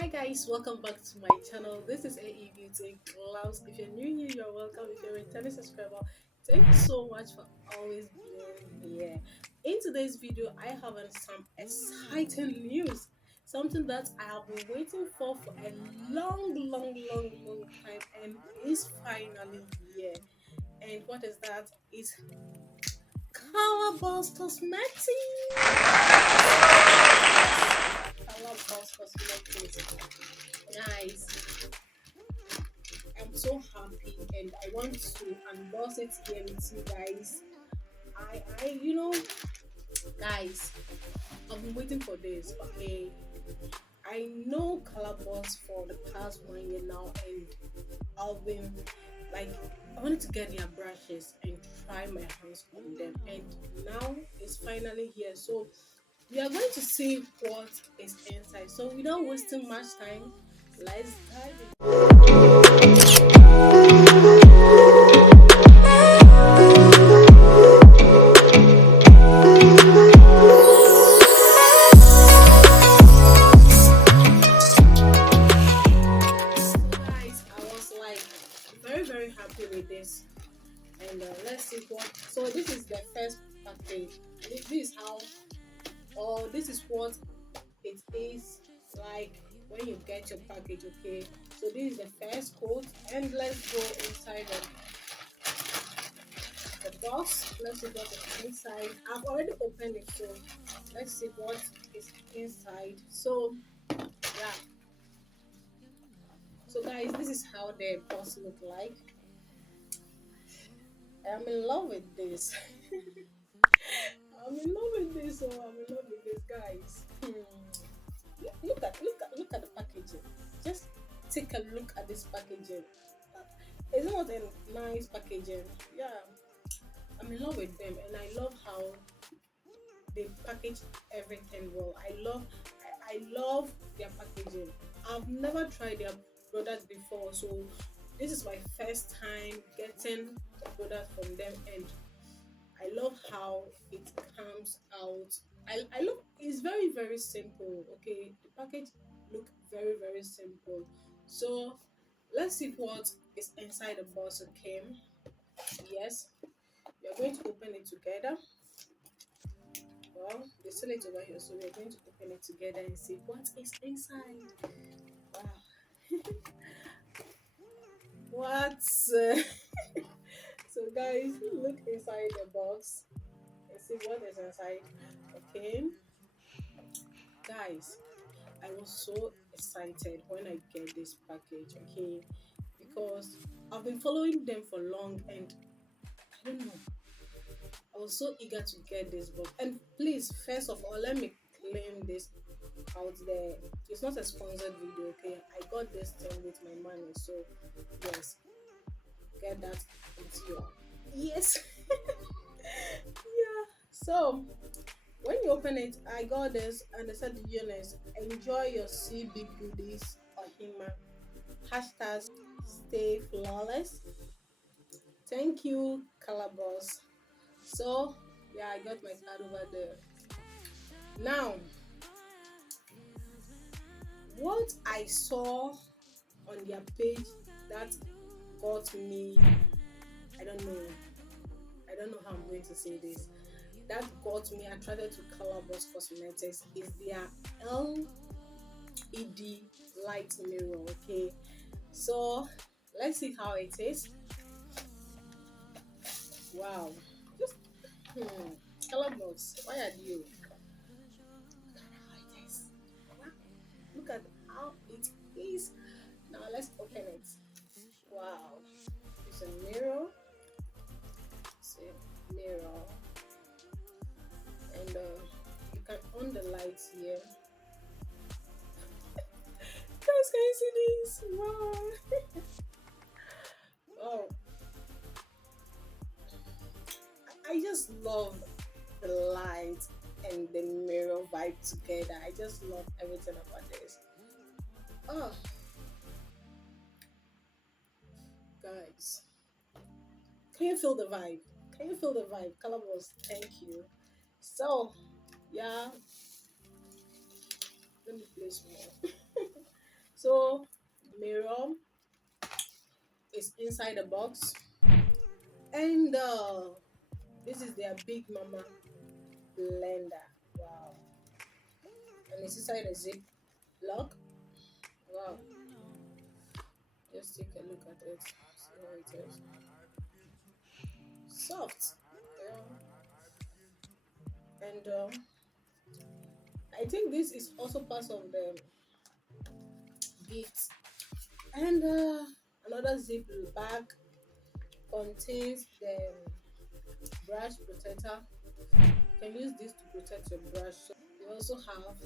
Hi guys, welcome back to my channel. This is AE Beauty Gloves. If you're new here, you're welcome. If you're a returning subscriber, thank you so much for always being here. In today's video, I have some exciting news. Something that I have been waiting for a long time and is finally here. And what is that? It's Colorbox Cosmetics. Colorbox Cosmetics. Guys, I'm so happy and I want to unbox it here with you guys. Guys, I've been waiting for this. Okay, I know Colorbox for the past 1 year now, and I've been like, I wanted to get their brushes and try my hands on them, and now it's finally here. So we are going to see what is inside. So without wasting much time, let's dive in. Guys, I was like very happy with this, and let's see what. So this is the first package. This is how, or this is what it is like when you get your package. Okay, so this is the first coat, and let's go inside the box. Let's see what is inside. I've already opened it, so let's see what is inside. So yeah, so guys, this is how the box look like. I'm in love with this. I'm in love with this. Oh, I'm in love with this, guys. Look at the packaging. Just take a look at this packaging. Isn't it a nice packaging? Yeah, I'm in love with them, and I love how they package everything well. I love their packaging. I've never tried their product before, so this is my first time getting the product from them, and I love how it comes out. I love it's very simple. Okay, the package look very simple. So let's see what is inside the box. Okay, yes, we are going to open it together. Well, they sell it over here, so we are going to open it together and see what is inside. Wow, what? So guys, look inside the box and see what is inside. Okay, guys, I was so excited when I get this package, okay, because I've been following them for long, and I don't know, I was so eager to get this book. And please, first of all, let me claim this out there. It's not a sponsored video, okay? I got this thing with my money, so yes, get that into your yes. Yeah. So when you open it, I got this, and they said, Eunice, enjoy your CB goodies or Hima. Hashtag stay flawless. Thank you, Colorbox. So yeah, I got my card over there. Now, what I saw on their page that got me, I don't know, I don't know how I'm going to say this. That got me attracted to Colorbox Cosmetics is their LED light mirror. Okay, so let's see how it is. Wow, just Colorbox, why are you? How it is. Wow. Look at how it is. Now let's open it. Wow, it's a mirror. It's a mirror, and you can on the lights here. Guys, can you see this? Wow. Oh, I just love the light and the mirror vibe together. I just love everything about this. Oh, guys, can you feel the vibe? Can you feel the vibe? Colorbox, thank you. So, yeah, let me place more. inside the box, and this is their big mama blender. Wow. And it's inside a zip lock. Wow. Just take a look at it. See how it is. Soft. Yeah. And I think this is also part of the gifts. And another zip bag contains the brush protector. You can use this to protect your brush. So we also have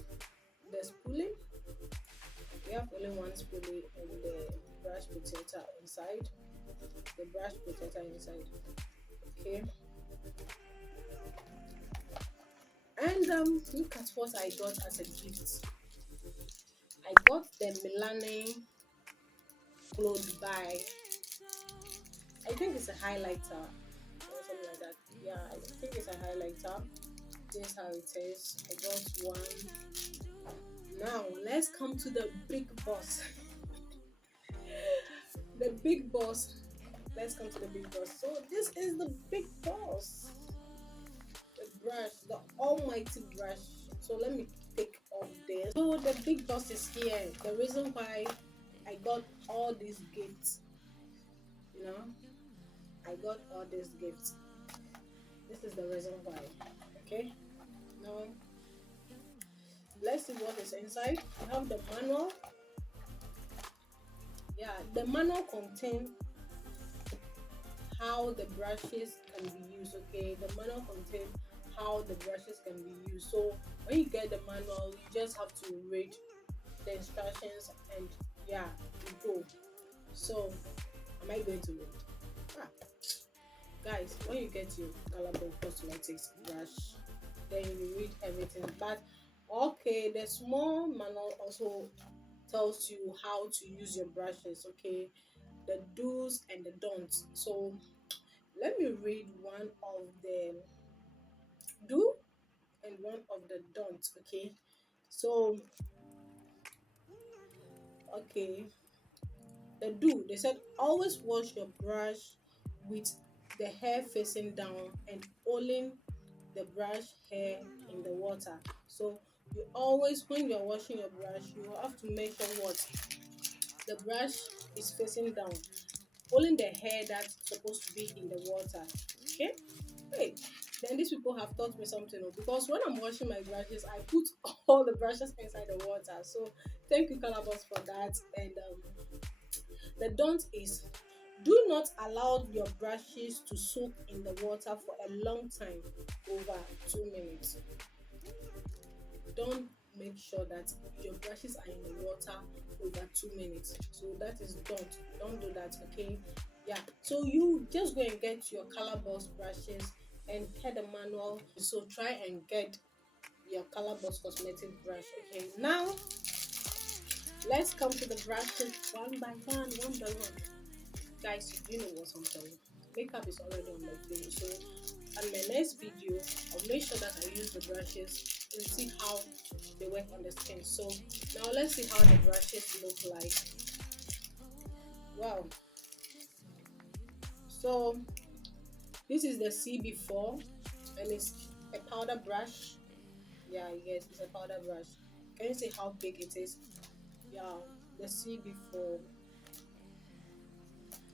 the spoolie. We have only one spoolie and the brush protector inside. The brush protector inside. Okay. And look at what I got as a gift. I got the MELANIN clothes by, I think it's a highlighter or something like that. Yeah, I think it's a highlighter. This is how it is. I got one. Now let's come to the big boss. The big boss. Let's come to the big boss. So this is the big boss. The brush, the almighty brush. So let me take off this. So the big boss is here. The reason why I got all these gifts, you know, I got all these gifts. This is the reason why. Okay. Now let's see what is inside. I have the manual. Yeah, the manual contains how the brushes can be used. Okay, the manual contains how the brushes can be used. So when you get the manual, you just have to read the instructions and yeah, you go. So am I going to read? Guys, when you get your Colorbox cosmetics brush, then you read everything. But okay, the small manual also tells you how to use your brushes. Okay, the do's and the don'ts. So let me read one of the do and one of the don'ts. Okay, so okay, the do, they said always wash your brush with the hair facing down and holding the brush hair in the water. So you always, when you're washing your brush, you have to make sure what the brush is facing down, holding the hair that's supposed to be in the water. Okay. Hey, then these people have taught me something, because when I'm washing my brushes, I put all the brushes inside the water. So thank you, Colorbox, for that. And the don't is, do not allow your brushes to soak in the water for a long time, over 2 minutes. Don't make sure that your brushes are in the water over 2 minutes. So that is don't do that. Okay. Yeah, so you just go and get your Colorbox brushes and get the manual. So try and get your Colorbox cosmetic brush. Okay, now let's come to the brushes one by one, guys. You know what I'm telling you. Makeup is already on my video, so on my next video I'll make sure that I use the brushes and see how they work on the skin. So now let's see how the brushes look like. Wow. So this is the CB4 and it's a powder brush. Yeah, yes, it's a powder brush. Can you see how big it is? Yeah, the CB4.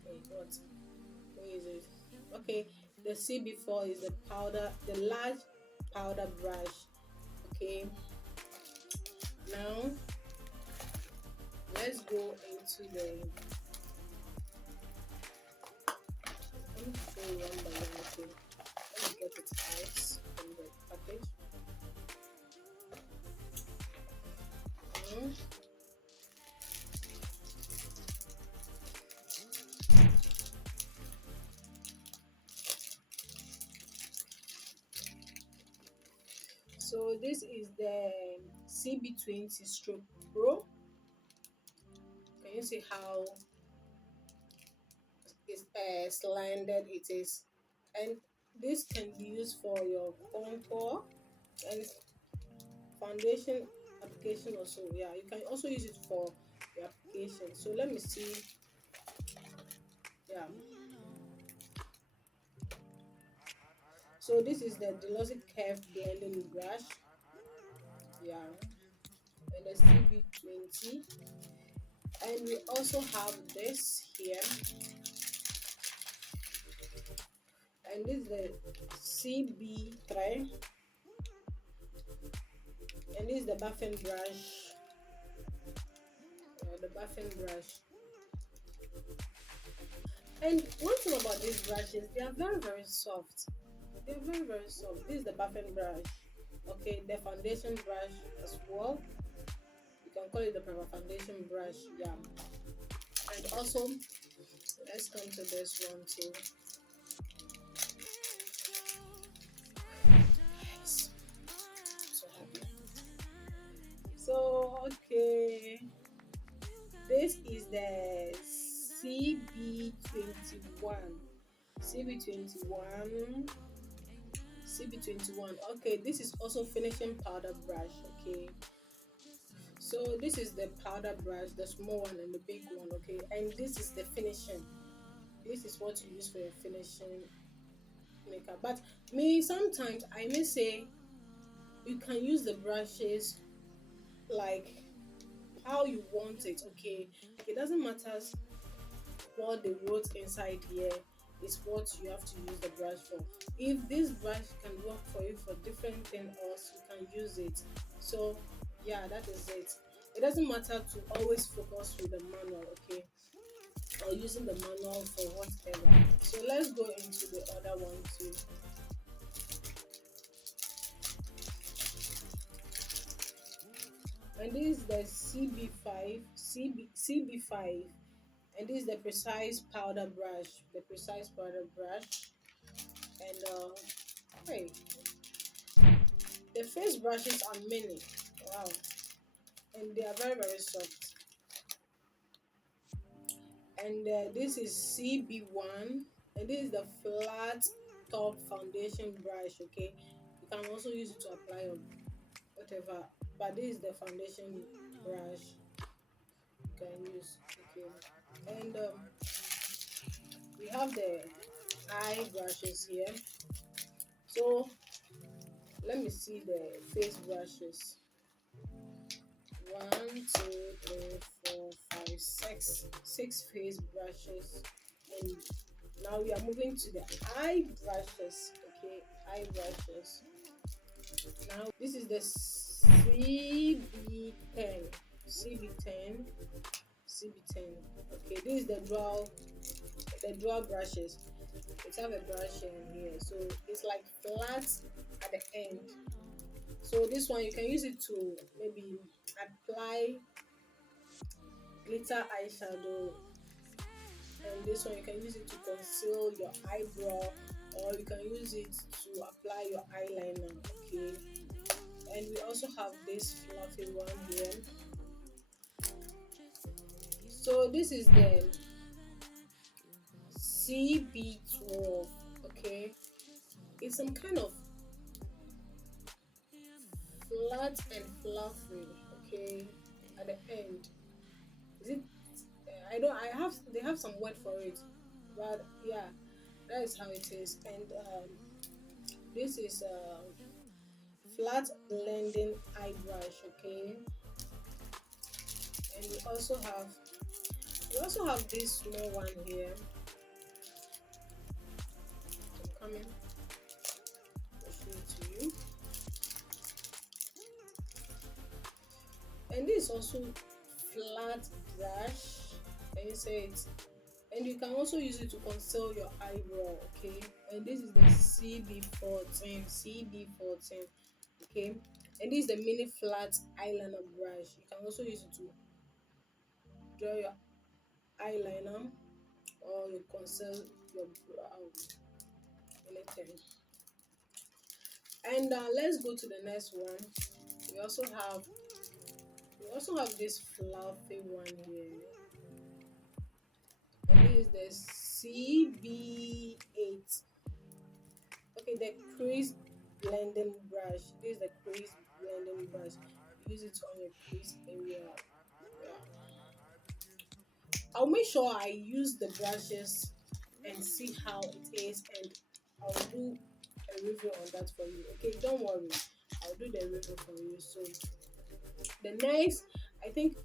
Wait, what? Where is it? Okay, the CB4 is the powder, the large powder brush. Okay, now let's go into the, let me show you one by one. Okay, let me get it out from the package. So this is the CB20 Stroke Pro. Can you see how it's slanted it is? And this can be used for your contour and foundation application also. Yeah, you can also use it for your application. So let me see Yeah. So this is the DELUXE Curve blending brush. Yeah. And the CB20. And we also have this here. And this is the CB3. And this is the buffing brush. The buffing brush. And one thing about these brushes, they are very, very soft. They are very, very soft. This is the buffing brush. Okay, the foundation brush as well. You can call it the proper foundation brush. Yeah. And also, let's come to this one too. Yes. So happy. So, okay. This is the CB21. CB21. CB21. Okay, this is also finishing powder brush. Okay, so this is the powder brush, the small one and the big one. Okay, and this is the finishing. This is what you use for your finishing makeup. But me, sometimes I may say you can use the brushes like how you want it. Okay, it doesn't matter what they wrote inside here, is what you have to use the brush for. If this brush can work for you for different things else, you can use it. So yeah, that is it. It doesn't matter to always focus with the manual, okay, or using the manual for whatever. So let's go into the other one too. And this is the CB5, and this is the precise powder brush, and hey, the face brushes are many. Wow, and they are very, very soft. And this is CB1, and this is the flat top foundation brush. Okay, you can also use it to apply on whatever, but this is the foundation brush you can use. Okay, and we have the eye brushes here. So let me see the face brushes. 1, 2, 3, 4, 5, 6 face brushes. And now we are moving to the eye brushes. Okay, eye brushes. Now this is the CB10. CB10. CB10. Okay, this is the dual brushes. It have a brush in here, so it's like flat at the end. So this one you can use it to maybe apply glitter eyeshadow, and this one you can use it to conceal your eyebrow, or you can use it to apply your eyeliner. Okay, and we also have this fluffy one here. So this is the CB12. Okay, it's some kind of flat and fluffy. Okay, at the end, is it, I don't, I have, they have some word for it, but yeah, that is how it is. And this is a flat blending eye brush. Okay, and we also have this small one here. I'm coming to show it to you. And this is also flat brush. Can you say it? And you can also use it to conceal your eyebrow. Okay, and this is the CB14. Okay, and this is the mini flat eyeliner brush. You can also use it to draw your eyeliner, or you conceal your brow, anything. And let's go to the next one. We also have this fluffy one here, and this is the CB8. Okay, the crease blending brush. This is the crease blending brush. Use it on your crease area. Yeah. I'll make sure I use the brushes and see how it is, and I'll do a review on that for you. Okay, don't worry, I'll do the review for you. So the next, I think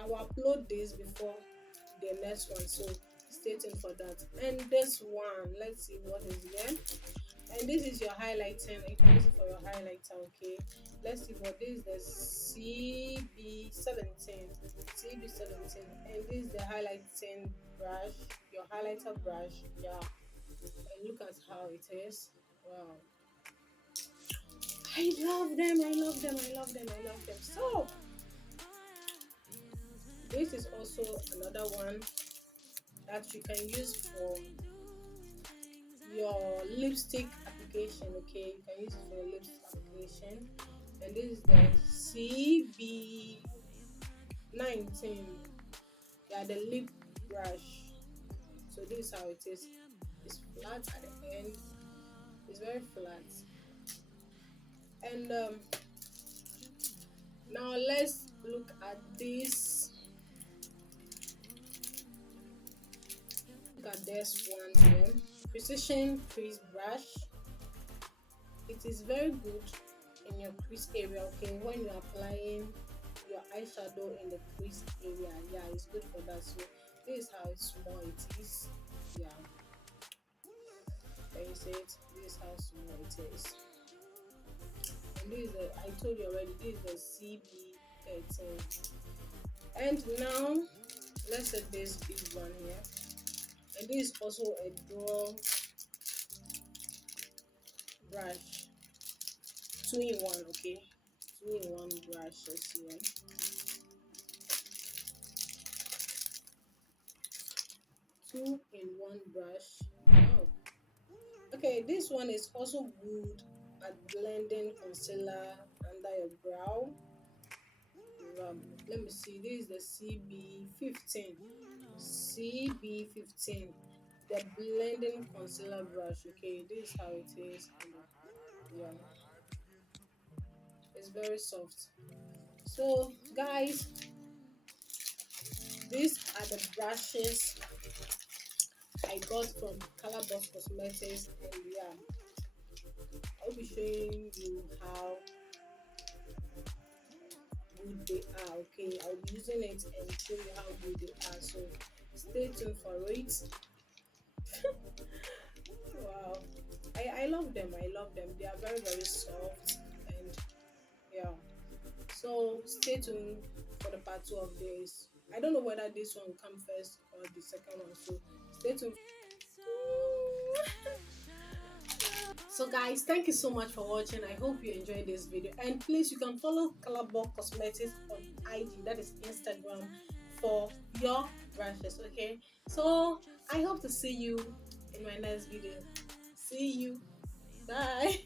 I will upload this before the next one, so stay tuned for that. And this one, let's see what is here. And this is your highlighting. You can use it for your highlighter. Okay, let's see what this is. The CB17, CB17, and this is the highlighting brush, your highlighter brush. Yeah, and look at how it is. Wow, I love them, I love them, I love them, I love them. So this is also another one that you can use for your lipstick application. Okay, you can use it for your lipstick application. And this is the CB19. Yeah, the lip brush. So this is how it is. It's flat at the end. It's very flat. And now let's look at this. Look at this one here. Precision crease brush. It is very good in your crease area. Okay, when you're applying your eyeshadow in the crease area, yeah, it's good for that. So this is how small it is. Yeah, can you see it? This is how small it is. And this is the, I told you already, this is the CB13. And now let's set this big one here. And this is also a dual brush, 2-in-1. Okay, 2-in-1 brushes here. Two-in-one brush. Wow. Okay, this one is also good at blending concealer under your brow. Let me see. This is the CB15. CB15, the blending concealer brush. Okay, this is how it is. Yeah, it's very soft. So guys, these are the brushes I got from Colorbox Cosmetics, and yeah, I'll be showing you how good they are. Okay, I'll be using it and show you how good they are. So stay tuned for it. Wow, I love them. I love them. They are very, very soft, and yeah. So stay tuned for the part 2 of this. I don't know whether this one will come first or the second one. So stay tuned. So guys, thank you so much for watching. I hope you enjoyed this video, and please, you can follow Colorbox Cosmetics on IG, that is Instagram, for your brushes. Okay, so I hope to see you in my next video. See you, bye.